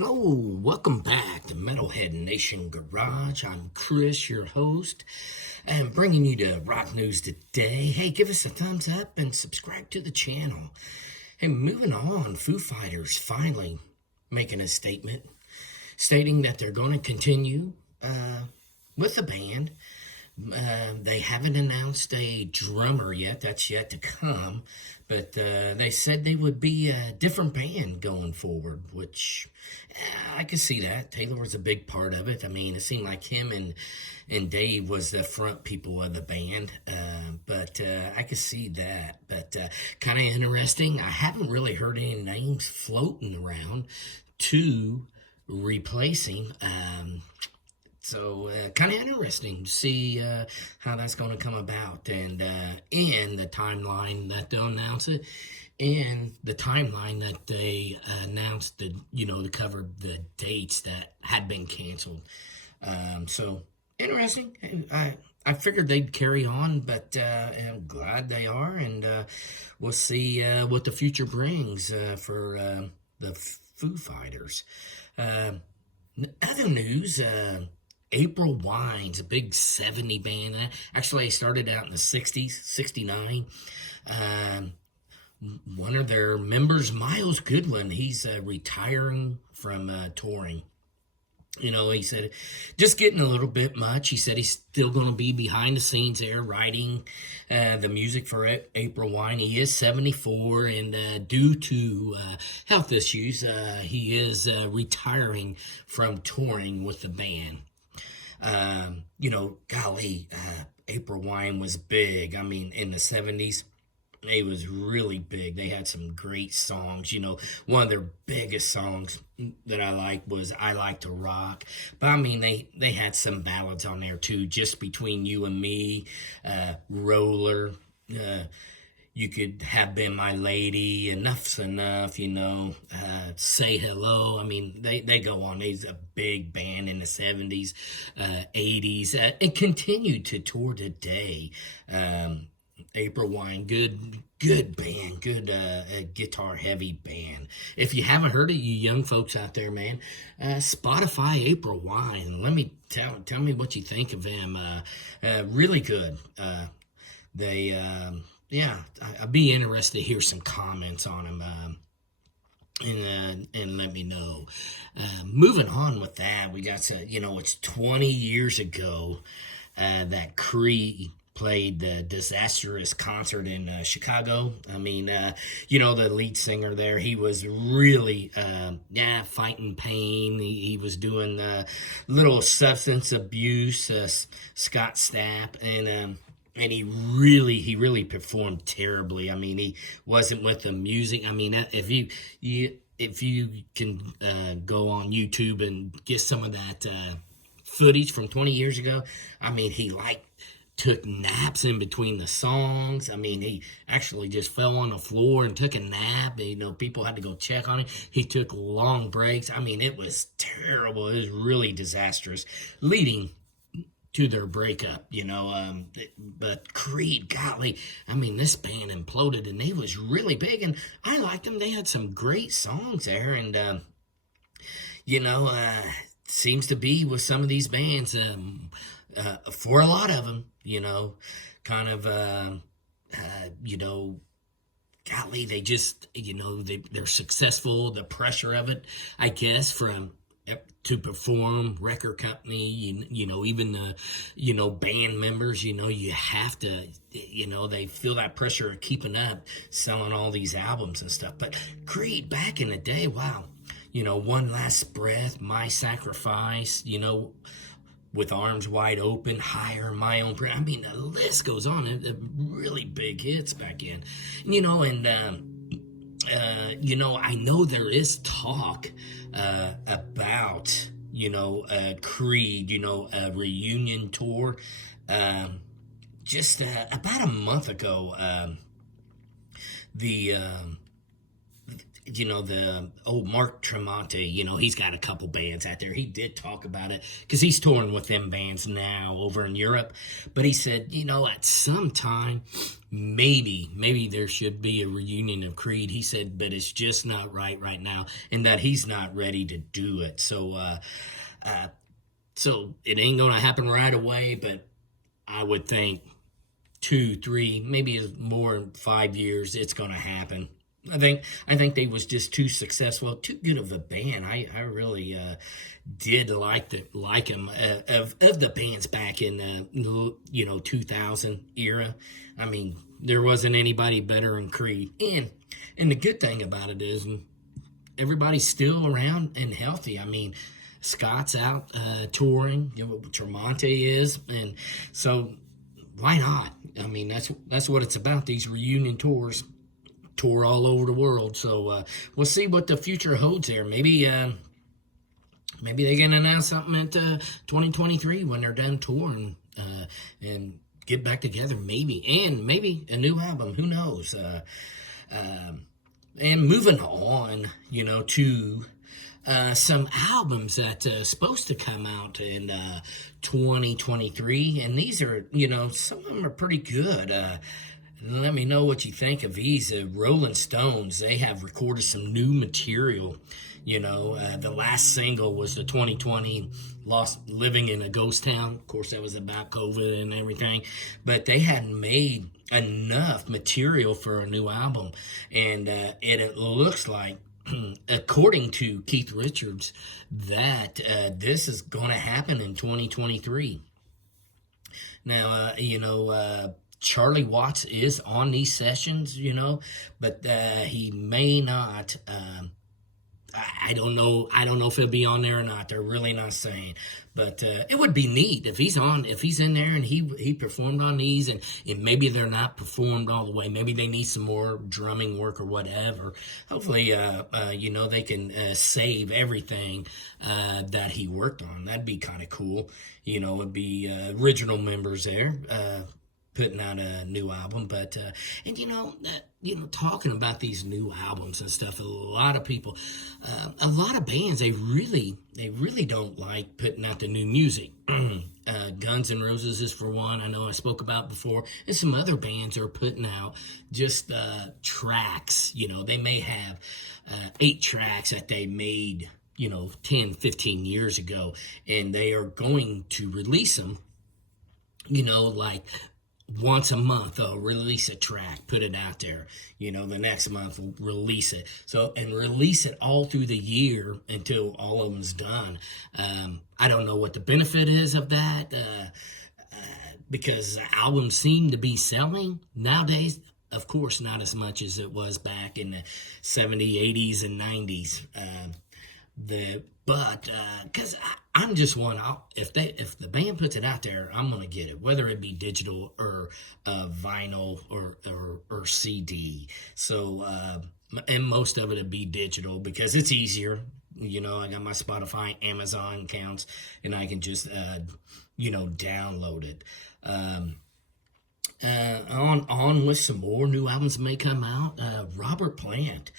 Hello, welcome back to Metalhead Nation Garage. I'm Chris, your host, and bringing you the rock news today. Hey, give us a thumbs up and subscribe to the channel. Hey, moving on, Foo Fighters finally making a statement stating that they're going to continue with the band. They haven't announced a drummer yet. That's yet to come. But they said they would be a different band going forward, which I could see that. Taylor was a big part of it. I mean, it seemed like him and Dave was the front people of the band. But I could see that. But kind of interesting. I haven't really heard any names floating around to replacing. So kind of interesting to see how that's going to come about, and in the timeline that they'll announce it, and the timeline that they announced to cover the dates that had been canceled. So interesting. I figured they'd carry on, but I'm glad they are, and we'll see what the future brings for the Foo Fighters. Other news. April Wine's a big 70 band. Actually, they started out in the 60s, 69. One of their members, Miles Goodwin, he's retiring from touring. You know, he said, just getting a little bit much. He said he's still going to be behind the scenes there writing the music for April Wine. He is 74, and due to health issues, he is retiring from touring with the band. Golly, April Wine was big. I mean, in the 70s, it was really big. They had some great songs. You know, one of their biggest songs that I like was I Like to Rock. But I mean, they had some ballads on there too, Just Between You and Me, Roller, You Could Have Been My Lady, Enough's Enough, Say Hello. I mean, they go on. They's a big band in the 70s, 80s, and continued to tour today. April Wine, good band, good guitar heavy band. If you haven't heard it, you young folks out there, man, Spotify April Wine. Let me tell me what you think of them. Really good. I'd be interested to hear some comments on them, and let me know. Moving on with that, we got it's 20 years ago that Creed played the disastrous concert in Chicago. I mean, the lead singer there, he was really, fighting pain. He was doing little substance abuse, Scott Stapp, and he really performed terribly. I mean, he wasn't with the music. I mean, if you can go on YouTube and get some of that footage from 20 years ago, I mean, he took naps in between the songs. I mean, he actually just fell on the floor and took a nap. People had to go check on him. He took long breaks. I mean, it was terrible. It was really disastrous, leading to their breakup, but Creed, golly, I mean, this band imploded, and they was really big, and I liked them. They had some great songs there, and, seems to be with some of these bands, for a lot of them, golly, they just, they're successful, the pressure of it, I guess, to perform, record company, even the, band members, you have to, they feel that pressure of keeping up, selling all these albums and stuff. But Creed, back in the day, wow, One Last Breath, My Sacrifice, With Arms Wide Open, Higher, My Own Prayer. I mean, the list goes on. It really big hits back in, I know there is talk about, Creed, a reunion tour. Just about a month ago, the old Mark Tremonti, he's got a couple bands out there. He did talk about it because he's touring with them bands now over in Europe. But he said, at some time, maybe there should be a reunion of Creed. He said, but it's just not right now, and that he's not ready to do it. So it ain't going to happen right away, but I would think 2, 3, maybe more, 5 years, it's going to happen. I think they was just too successful, too good of a band. I really did like them of the bands back in 2000 era. I mean, there wasn't anybody better than Creed. And the good thing about it is everybody's still around and healthy. I mean, Scott's out touring, Tremonti is, and so why not? I mean, that's what it's about. These reunion tours, tour all over the world. So we'll see what the future holds there. Maybe they can announce something at 2023 when they're done touring and get back together. Maybe a new album. Who knows? And moving on, to some albums that's supposed to come out in 2023, and these are, some of them are pretty good. Let me know what you think of these. Rolling Stones, they have recorded some new material. The last single was the 2020 Lost Living in a Ghost Town. Of course, that was about COVID and everything. But they hadn't made enough material for a new album. And it looks like, according to Keith Richards, that this is going to happen in 2023. Now, Charlie Watts is on these sessions, but he may not. I don't know if he'll be on there or not. They're really not saying, but it would be neat if he's in there and he performed on these, and maybe they're not performed all the way. Maybe they need some more drumming work or whatever. Hopefully, they can save everything that he worked on. That'd be kind of cool. It'd be original members there. Putting out a new album, but talking about these new albums and stuff, a lot of people, a lot of bands, they really don't like putting out the new music. Guns N' Roses is for one. I know I spoke about before, and some other bands are putting out just tracks. They may have 8 tracks that they made 10, 15 years ago, and they are going to release them like once a month. They'll release a track, put it out there. The next month we'll release it. And release it all through the year until all of them's done. I don't know what the benefit is of that, because albums seem to be selling nowadays. Of course, not as much as it was back in the 70s, 80s, and 90s. Because I'm just one. If the band puts it out there, I'm gonna get it, whether it be digital or vinyl or CD. So and most of it would be digital because it's easier. I got my Spotify, Amazon accounts, and I can just download it. On with some more new albums may come out. Robert Plant,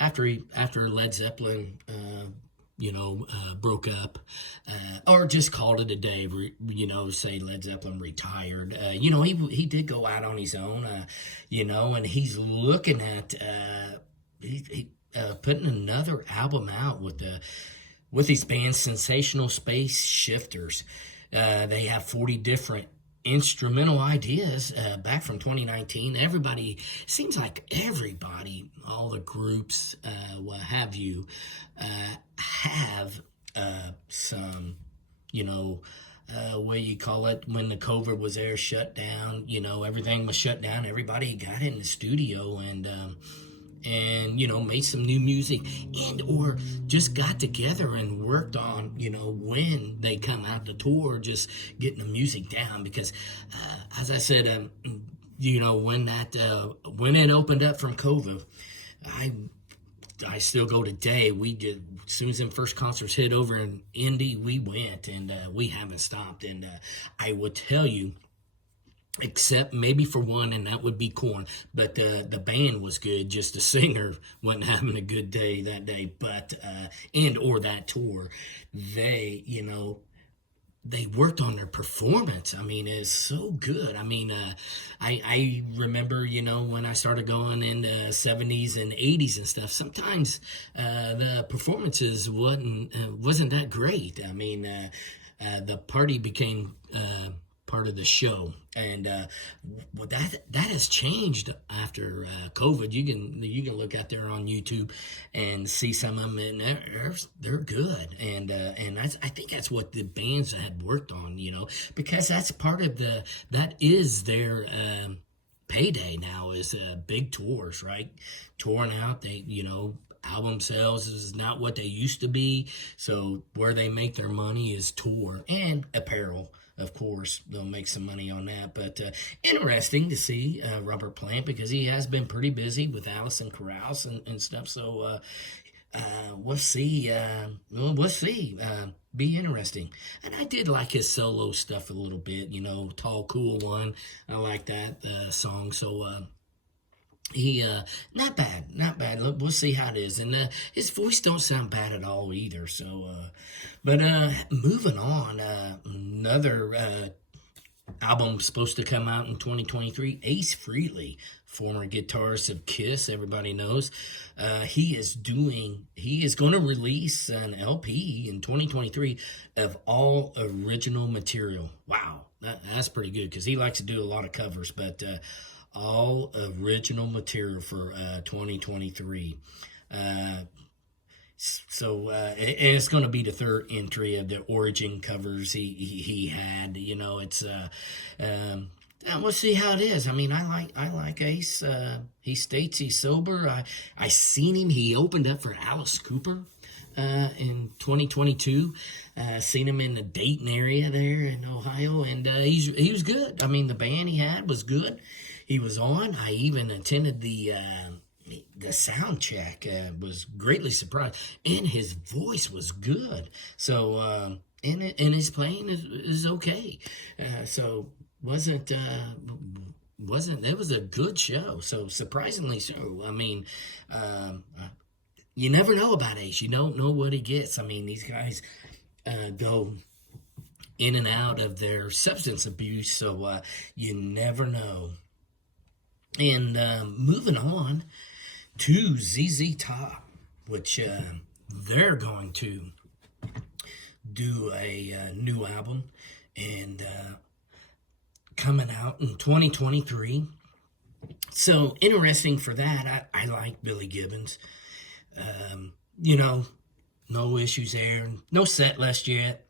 after Led Zeppelin, broke up, or just called it a day, say Led Zeppelin retired. He did go out on his own, and he's looking at putting another album out with his band Sensational Space Shifters. They have 40 different instrumental ideas back from 2019. Seems like everybody, all the groups, what have you, have some, what you call it, when the COVID was there, shut down, everything was shut down. Everybody got in the studio and made some new music and or just got together and worked on, when they come out to tour, just getting the music down. Because as I said, when it opened up from COVID, I still go today. As soon as them first concerts hit over in Indy, we went, and we haven't stopped. And I will tell you, except maybe for one, and that would be Korn. But the band was good. Just the singer wasn't having a good day that day. But and or that tour, they they worked on their performance. I mean, it's so good. I mean, I remember, when I started going in the 70s and 80s and stuff, sometimes the performances wasn't that great. I mean, the party became part of the show, and well, that has changed after COVID. You can look out there on YouTube and see some of them, and they're good, and I think that's what the bands had worked on, because that's part of that is their payday now, is big tours, right? Touring out, album sales is not what they used to be, so where they make their money is tour and apparel. Of course, they'll make some money on that. But interesting to see Robert Plant, because he has been pretty busy with Alison Krauss and stuff. So we'll see. We'll see. Be interesting. And I did like his solo stuff a little bit. Tall, Cool One. I like that song. So he not bad. Look, we'll see how it is, and his voice don't sound bad at all either. So but moving on, another album supposed to come out in 2023. Ace Frehley, former guitarist of Kiss, everybody knows, he is going to release an LP in 2023 of all original material. Wow, that's pretty good, because he likes to do a lot of covers, but all original material for 2023. So and it's going to be the third entry of the Origin covers he had. It's we'll see how it is. I mean, I like Ace. He states he's sober. I seen him. He opened up for Alice Cooper in 2022. Seen him in the Dayton area there in Ohio, and he was good. I mean, the band he had was good. He was on. I even attended the sound check. Was greatly surprised, and his voice was good. So and his playing is okay. So wasn't it was a good show. So surprisingly so. I mean, you never know about Ace. You don't know what he gets. I mean, these guys go in and out of their substance abuse, so you never know. And moving on to ZZ Top, which they're going to do a new album, and coming out in 2023. So interesting for that. I like Billy Gibbons. No issues there. No set list yet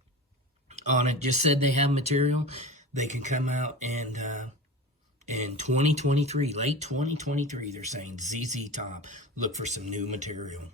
on it. Just said they have material. They can come out and in 2023, late 2023, they're saying ZZ Top, look for some new material.